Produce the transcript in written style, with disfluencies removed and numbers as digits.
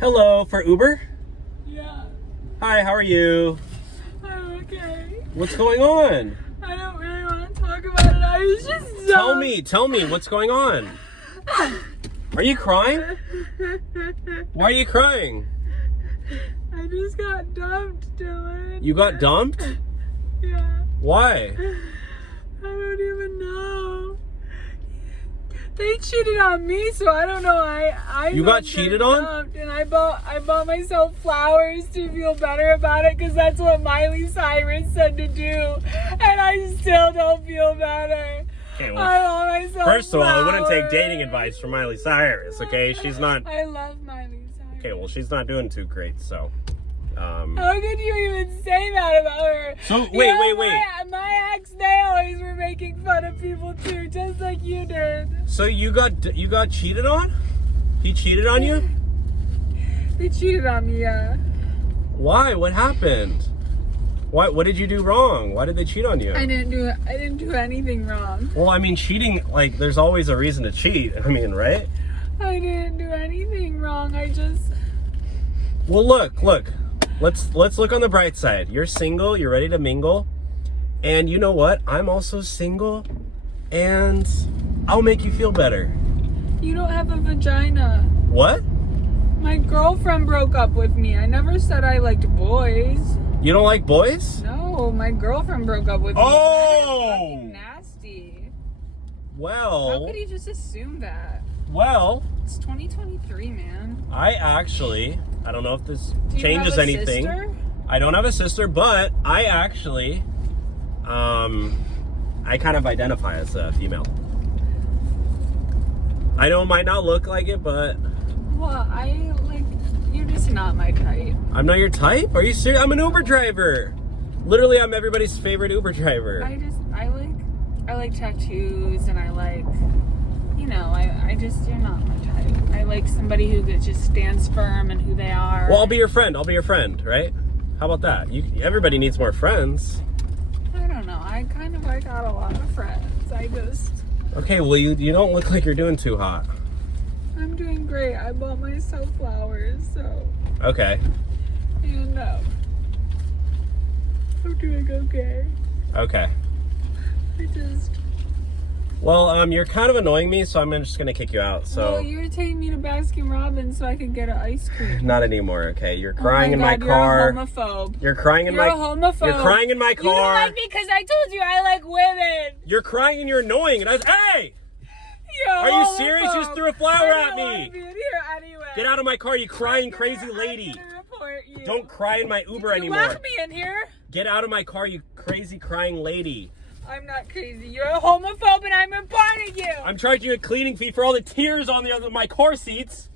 Hello, for Uber? Yeah. Hi, how are you? I'm okay. What's going on? I don't really want to talk about it. I was just Tell me, what's going on? Are you crying? Why are you crying? I just got dumped, Dylan. You got dumped? Yeah. Why? I don't even know. They cheated on me, so I don't know. You got cheated on? Dumped, and I bought myself flowers to feel better about it because that's what Miley Cyrus said to do, and I still don't feel better. Okay, I well, bought myself first of all, I wouldn't take flowers. dating advice from Miley Cyrus, okay? She's not... I love Miley Cyrus. Okay, well, she's not doing too great, so... How could you even say that about her? So, wait. My ex, they always were making fun of people too, just like you did. So you got cheated on? He cheated on you? They cheated on me, yeah. Why? What happened? What did you do wrong? Why did they cheat on you? I didn't do anything wrong. Well, I mean, cheating, like, there's always a reason to cheat. I mean, right? I didn't do anything wrong. I just... Well, look. Let's look on the bright side. You're single, you're ready to mingle. And you know what? I'm also single, and I'll make you feel better. You don't have a vagina. What? My girlfriend broke up with me. I never said I liked boys. You don't like boys? No, my girlfriend broke up with me. Oh! That is fucking nasty. Well... How could you just assume that? Well... It's 2023, man. I don't know if this Do changes you have a anything. Sister? I don't have a sister, but I actually, I kind of identify as a female. I know it might not look like it, but... Well, you're just not my type. I'm not your type? Are you serious? I'm an Uber driver. Literally, I'm everybody's favorite Uber driver. I like tattoos, and I like, you're not my type. I like somebody who just stands firm in who they are. Well, I'll be your friend, right? How about that? Everybody needs more friends. I don't know. I got a lot of friends. Okay, well, you don't look like you're doing too hot. I'm doing great. I bought myself flowers, so. Okay. And, I'm doing okay. Okay. Well, you're kind of annoying me, so I'm just gonna kick you out. So. Well, you were taking me to Baskin Robbins so I could get an ice cream. Not anymore, okay? You're crying in my my car. You're a homophobe. You're crying in my. You're a homophobe. You're crying in my car. You don't like me because I told you I like women. You're crying and you're annoying, and hey! Are you serious? You just threw a flower at me. Anyway. Get out of my car, you crying crazy lady. I'm gonna report you. Don't cry in my Uber You anymore. locked me in here. Get out of my car, you crazy crying lady. I'm not crazy. You're a homophobe and I'm reporting you. I'm charging you a cleaning fee for all the tears on my car seats.